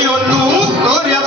Yo no, Gloria.